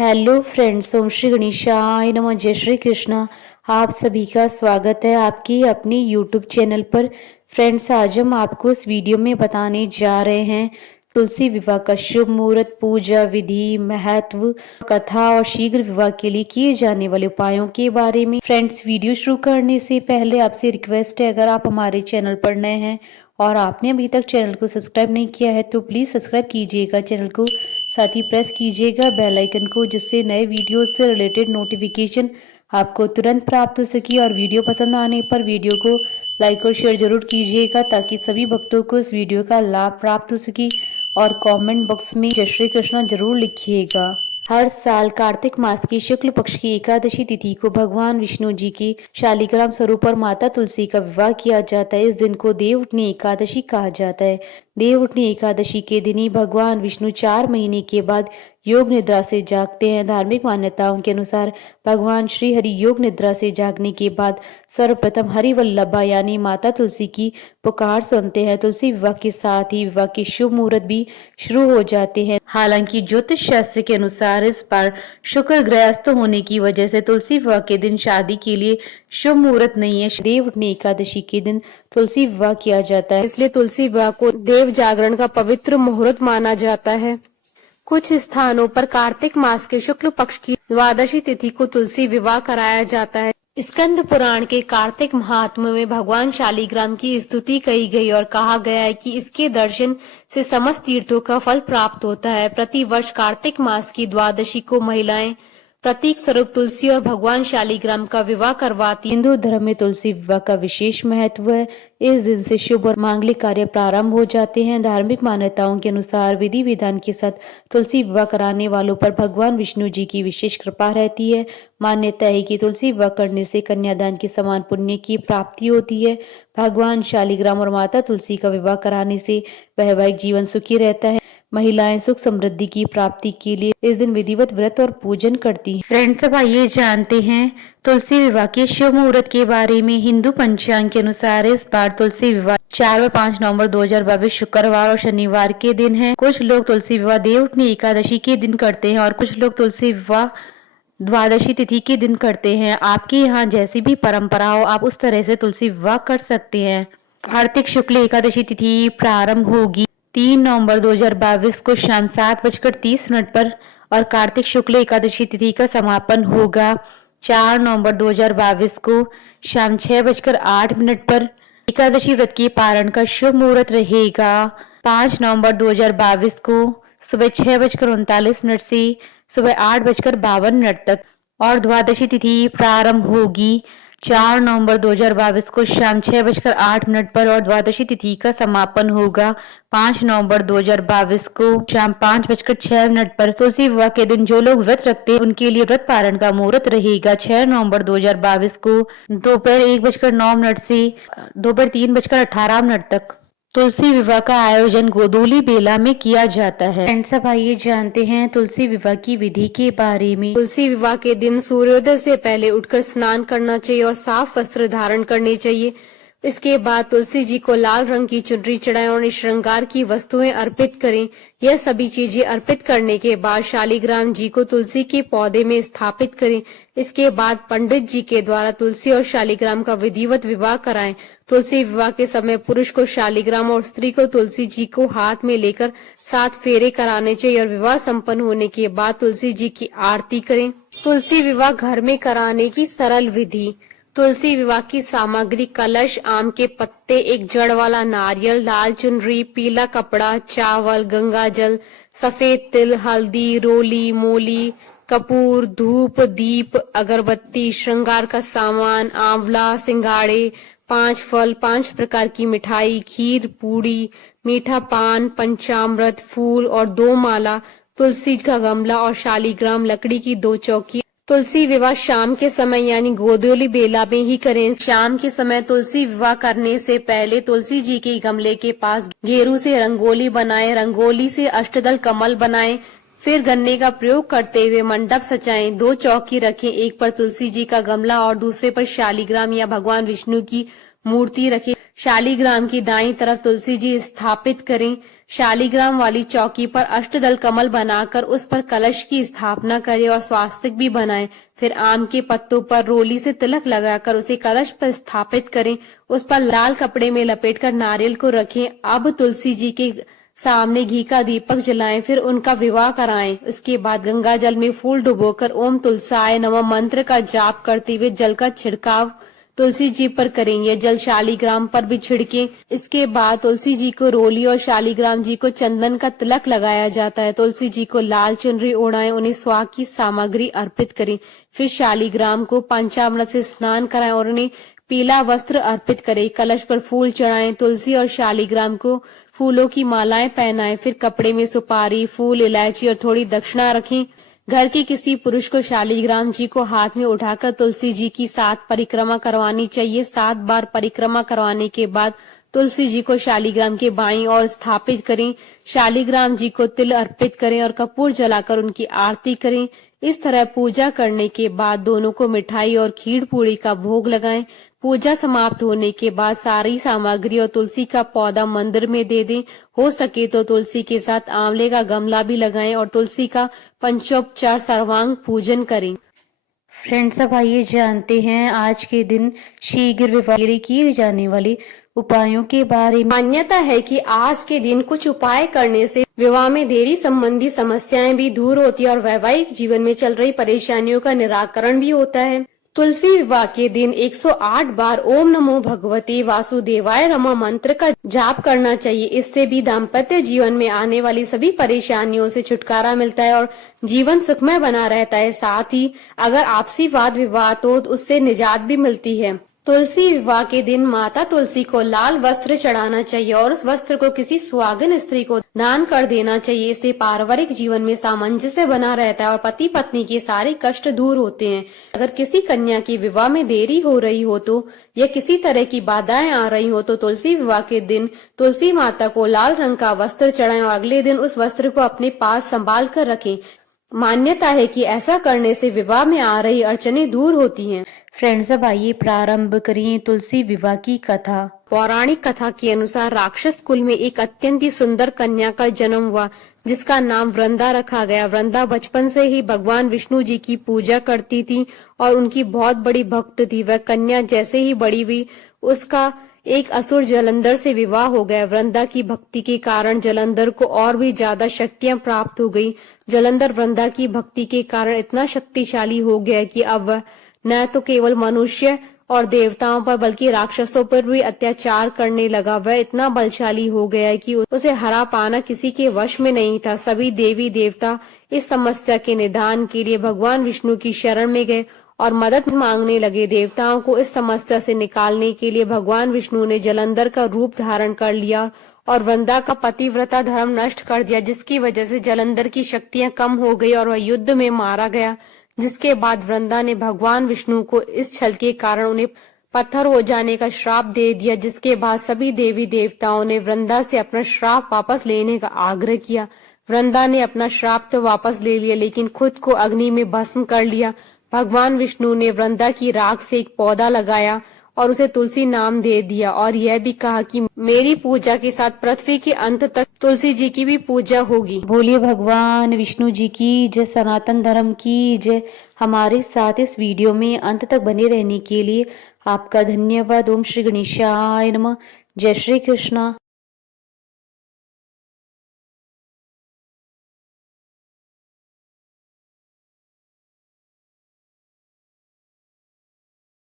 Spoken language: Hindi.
हेलो फ्रेंड्स, ओम श्री गणेशाय नमः। जय श्री कृष्णा। आप सभी का स्वागत है आपकी अपनी यूट्यूब चैनल पर। फ्रेंड्स, आज हम आपको इस वीडियो में बताने जा रहे हैं तुलसी विवाह का शुभ मुहूर्त, पूजा विधि, महत्व, कथा और शीघ्र विवाह के लिए किए जाने वाले उपायों के बारे में। फ्रेंड्स, वीडियो शुरू करने से पहले आपसे रिक्वेस्ट है, अगर आप हमारे चैनल पर नए हैं और आपने अभी तक चैनल को सब्सक्राइब नहीं किया है तो प्लीज़ सब्सक्राइब कीजिएगा चैनल को, साथ ही प्रेस कीजिएगा बेल आइकन को, जिससे नए वीडियो से रिलेटेड नोटिफिकेशन आपको तुरंत प्राप्त हो सके। और वीडियो पसंद आने पर वीडियो को लाइक और शेयर जरूर कीजिएगा ताकि सभी भक्तों को इस वीडियो का लाभ प्राप्त हो सके। और कमेंट बॉक्स में जय श्री कृष्णा जरूर लिखिएगा। हर साल कार्तिक मास की शुक्ल पक्ष की एकादशी तिथि को भगवान विष्णु जी की शालिग्राम स्वरूप और माता तुलसी का विवाह किया जाता है। इस दिन को देवउठनी एकादशी कहा जाता है। देवउठनी एकादशी के दिन ही भगवान विष्णु 4 महीने के बाद योग निद्रा से जागते हैं। धार्मिक मान्यताओं के अनुसार भगवान श्री हरि योग निद्रा से जागने के बाद सर्वप्रथम हरिवल्लभा यानी माता तुलसी की पुकार सुनते हैं। तुलसी विवाह के साथ ही विवाह के शुभ मुहूर्त भी शुरू हो जाते हैं। हालांकि ज्योतिष शास्त्र के अनुसार इस बार शुक्र ग्रह अस्त होने की वजह से तुलसी विवाह के दिन शादी के लिए शुभ मुहूर्त नहीं है। देवउठनी एकादशी के दिन तुलसी विवाह किया जाता है, इसलिए तुलसी विवाह को देव जागरण का पवित्र मुहूर्त माना जाता है। कुछ स्थानों पर कार्तिक मास के शुक्ल पक्ष की द्वादशी तिथि को तुलसी विवाह कराया जाता है। स्कंद पुराण के कार्तिक महात्म्य में भगवान शालिग्राम की स्तुति कही गई और कहा गया है कि इसके दर्शन से समस्त तीर्थों का फल प्राप्त होता है। प्रतिवर्ष कार्तिक मास की द्वादशी को महिलाएं प्रतीक स्वरूप तुलसी और भगवान शालिग्राम का विवाह करवाती। हिंदू धर्म में तुलसी विवाह का विशेष महत्व है। इस दिन से शुभ और मांगलिक कार्य प्रारंभ हो जाते हैं। धार्मिक मान्यताओं के अनुसार विधि विधान के साथ तुलसी विवाह कराने वालों पर भगवान विष्णु जी की विशेष कृपा रहती है। मान्यता है कि तुलसी विवाह करने से कन्यादान के समान पुण्य की प्राप्ति होती है। भगवान शालिग्राम और माता तुलसी का विवाह कराने से वैवाहिक जीवन सुखी रहता है। महिलाएं सुख समृद्धि की प्राप्ति के लिए इस दिन विधिवत व्रत और पूजन करती हैं। फ्रेंड्स, अब आइए जानते हैं तुलसी विवाह के शुभ मुहूर्त के बारे में। हिंदू पंचांग के अनुसार इस बार तुलसी विवाह 4 व 5 नवंबर 2022 शुक्रवार और शनिवार के दिन है। कुछ लोग तुलसी विवाह देवउठनी एकादशी के दिन करते हैं और कुछ लोग तुलसी विवाह द्वादशी तिथि के दिन करते हैं। आपके यहाँ जैसी भी परंपरा हो, आप उस तरह से तुलसी विवाह कर सकते हैं। कार्तिक शुक्ल एकादशी तिथि प्रारंभ होगी 3 नवंबर 2022 को शाम 7:30 पर और कार्तिक शुक्ल एकादशी तिथि का समापन होगा 4 नवंबर 2022 को शाम 6:08 पर। एकादशी व्रत के पारण का शुभ मुहूर्त रहेगा 5 नवंबर 2022 को सुबह 6:39 से सुबह 8:52 तक और द्वादशी तिथि प्रारंभ होगी 4 नवंबर 2022 को शाम 6:08 पर और द्वादशी तिथि का समापन होगा 5 नवंबर 2022 को शाम 5:06 पर। तुलसी विवाह के दिन जो लोग व्रत रखते हैं उनके लिए व्रत पारण का मुहूर्त रहेगा 6 नवंबर 2022 को दोपहर 1:09 से दोपहर 3:18 तक। तुलसी विवाह का आयोजन गोधूली बेला में किया जाता है। फ्रेंड्स, अब आइए जानते हैं तुलसी विवाह की विधि के बारे में। तुलसी विवाह के दिन सूर्योदय से पहले उठकर स्नान करना चाहिए और साफ वस्त्र धारण करने चाहिए। इसके बाद तुलसी जी को लाल रंग की चुनरी चढ़ाएं और श्रृंगार की वस्तुएं अर्पित करें। यह सभी चीजें अर्पित करने के बाद शालिग्राम जी को तुलसी के पौधे में स्थापित करें। इसके बाद पंडित जी के द्वारा तुलसी और शालिग्राम का विधिवत विवाह कराएं। तुलसी विवाह के समय पुरुष को शालिग्राम और स्त्री को तुलसी जी को हाथ में लेकर 7 फेरे कराने चाहिए और विवाह संपन्न होने के बाद तुलसी जी की आरती करें। तुलसी विवाह घर में कराने की सरल विधि। तुलसी विवाह की सामग्री: कलश, आम के पत्ते, एक जड़ वाला नारियल, लाल चुनरी, पीला कपड़ा, चावल, गंगा जल, सफेद तिल, हल्दी, रोली, मोली, कपूर, धूप, दीप, अगरबत्ती, श्रृंगार का सामान, आंवला, सिंगाड़े, 5 फल, 5 प्रकार की मिठाई, खीर, पूड़ी, मीठा पान, पंचामृत, फूल और 2 माला, तुलसी का गमला और शालिग्राम लकड़ी की 2 चौकी। तुलसी विवाह शाम के समय यानी गोधूली बेला में ही करें। शाम के समय तुलसी विवाह करने से पहले तुलसी जी के गमले के पास गेरू से रंगोली बनाएं, रंगोली से अष्टदल कमल बनाएं, फिर गन्ने का प्रयोग करते हुए मंडप सजाएं। 2 चौकी रखें, एक पर तुलसी जी का गमला और दूसरे पर शालिग्राम या भगवान विष्णु की मूर्ति रखें। शालीग्राम की दाईं तरफ तुलसी जी स्थापित करें। शालीग्राम वाली चौकी पर अष्टदल कमल बनाकर उस पर कलश की स्थापना करें और स्वास्तिक भी बनाएं। फिर आम के पत्तों पर रोली से तिलक लगाकर उसे कलश पर स्थापित करें। उस पर लाल कपड़े में लपेटकर नारियल को रखें। अब तुलसी जी के सामने घी का दीपक जलाएं, फिर उनका विवाह कराएं। उसके बाद गंगा जल में फूल डुबोकर ओम तुलसाय नमः मंत्र का जाप करते हुए जल का छिड़काव तुलसी जी पर करेंगे। जल शालीग्राम पर भी छिड़के। इसके बाद तुलसी जी को रोली और शालीग्राम जी को चंदन का तिलक लगाया जाता है। तुलसी जी को लाल चुनरी ओढ़ाएं, उन्हें स्वाग की सामग्री अर्पित करें। फिर शालीग्राम को पंचामृत से स्नान कराएं और उन्हें पीला वस्त्र अर्पित करें। कलश पर फूल चढ़ाएं। तुलसी और शालीग्राम को फूलों की मालाएं पहनाएं। फिर कपड़े में सुपारी, फूल, इलायची और थोड़ी दक्षिणा रखें। घर के किसी पुरुष को शालीग्राम जी को हाथ में उठाकर तुलसी जी की 7 परिक्रमा करवानी चाहिए। 7 बार परिक्रमा करवाने के बाद तुलसी जी को शालीग्राम के बाईं ओर स्थापित करें। शालीग्राम जी को तिल अर्पित करें और कपूर जलाकर उनकी आरती करें। इस तरह पूजा करने के बाद दोनों को मिठाई और खीर पूरी का भोग लगाएं। पूजा समाप्त होने के बाद सारी सामग्री और तुलसी का पौधा मंदिर में दे दें। हो सके तो तुलसी के साथ आंवले का गमला भी लगाएं और तुलसी का पंचोपचार सर्वांग पूजन करें। फ्रेंड्स, अब आइए जानते हैं आज के दिन शीघ्र विवाह के लिए किए जाने वाले उपायों के बारे में। मान्यता है कि आज के दिन कुछ उपाय करने से विवाह में देरी संबंधी समस्याएं भी दूर होती है और वैवाहिक जीवन में चल रही परेशानियों का निराकरण भी होता है। तुलसी विवाह के दिन 108 बार ओम नमो भगवते वासुदेवाय नमः मंत्र का जाप करना चाहिए। इससे भी दाम्पत्य जीवन में आने वाली सभी परेशानियों से छुटकारा मिलता है और जीवन सुखमय बना रहता है। साथ ही अगर आपसी वाद विवाद तो उससे निजात भी मिलती है। तुलसी विवाह के दिन माता तुलसी को लाल वस्त्र चढ़ाना चाहिए और उस वस्त्र को किसी सुहागिन स्त्री को दान कर देना चाहिए। इससे पारिवारिक जीवन में सामंजस्य बना रहता है और पति पत्नी के सारे कष्ट दूर होते हैं। अगर किसी कन्या की विवाह में देरी हो रही हो तो या किसी तरह की बाधाएं आ रही हो तो तुलसी विवाह के दिन तुलसी माता को लाल रंग का वस्त्र चढ़ाएं और अगले दिन उस वस्त्र को अपने पास संभाल कर रखें। मान्यता है कि ऐसा करने से विवाह में आ रही अड़चनें दूर होती हैं। फ्रेंड्स, अब आइए प्रारंभ करिए तुलसी विवाह की कथा। पौराणिक कथा के अनुसार राक्षस कुल में एक अत्यंत ही सुंदर कन्या का जन्म हुआ जिसका नाम वृंदा रखा गया। वृंदा बचपन से ही भगवान विष्णु जी की पूजा करती थी और उनकी बहुत बड़ी भक्त थी। वह कन्या जैसे ही बड़ी हुई उसका एक असुर जलंधर से विवाह हो गया। वृंदा की भक्ति के कारण जलंधर को और भी ज्यादा शक्तियां प्राप्त हो गई। जलंधर वृंदा की भक्ति के कारण इतना शक्तिशाली हो गया कि अब वह न तो केवल मनुष्य और देवताओं पर बल्कि राक्षसों पर भी अत्याचार करने लगा। वह इतना बलशाली हो गया कि उसे हरा पाना किसी के वश में नहीं था। सभी देवी देवता इस समस्या के निदान के लिए भगवान विष्णु की शरण में गए और मदद मांगने लगे। देवताओं को इस समस्या से निकालने के लिए भगवान विष्णु ने जलंधर का रूप धारण कर लिया और वृंदा का पतिव्रता धर्म नष्ट कर दिया, जिसकी वजह से जलंधर की शक्तियां कम हो गई और वह युद्ध में मारा गया। जिसके बाद वृंदा ने भगवान विष्णु को इस छल के कारण उन्हें पत्थर हो जाने का श्राप दे दिया। जिसके बाद सभी देवी देवताओं ने वृंदा से अपना श्राप वापस लेने का आग्रह किया। वृंदा ने अपना श्राप तो वापस ले लिया लेकिन खुद को अग्नि में भस्म कर लिया। भगवान विष्णु ने वृंदा की राख से एक पौधा लगाया और उसे तुलसी नाम दे दिया और यह भी कहा कि मेरी पूजा के साथ पृथ्वी के अंत तक तुलसी जी की भी पूजा होगी। बोलिए भगवान विष्णु जी की जय, सनातन धर्म की जय। हमारे साथ इस वीडियो में अंत तक बने रहने के लिए आपका धन्यवाद। ओम श्री गणेशाय नमः। जय श्री कृष्णा।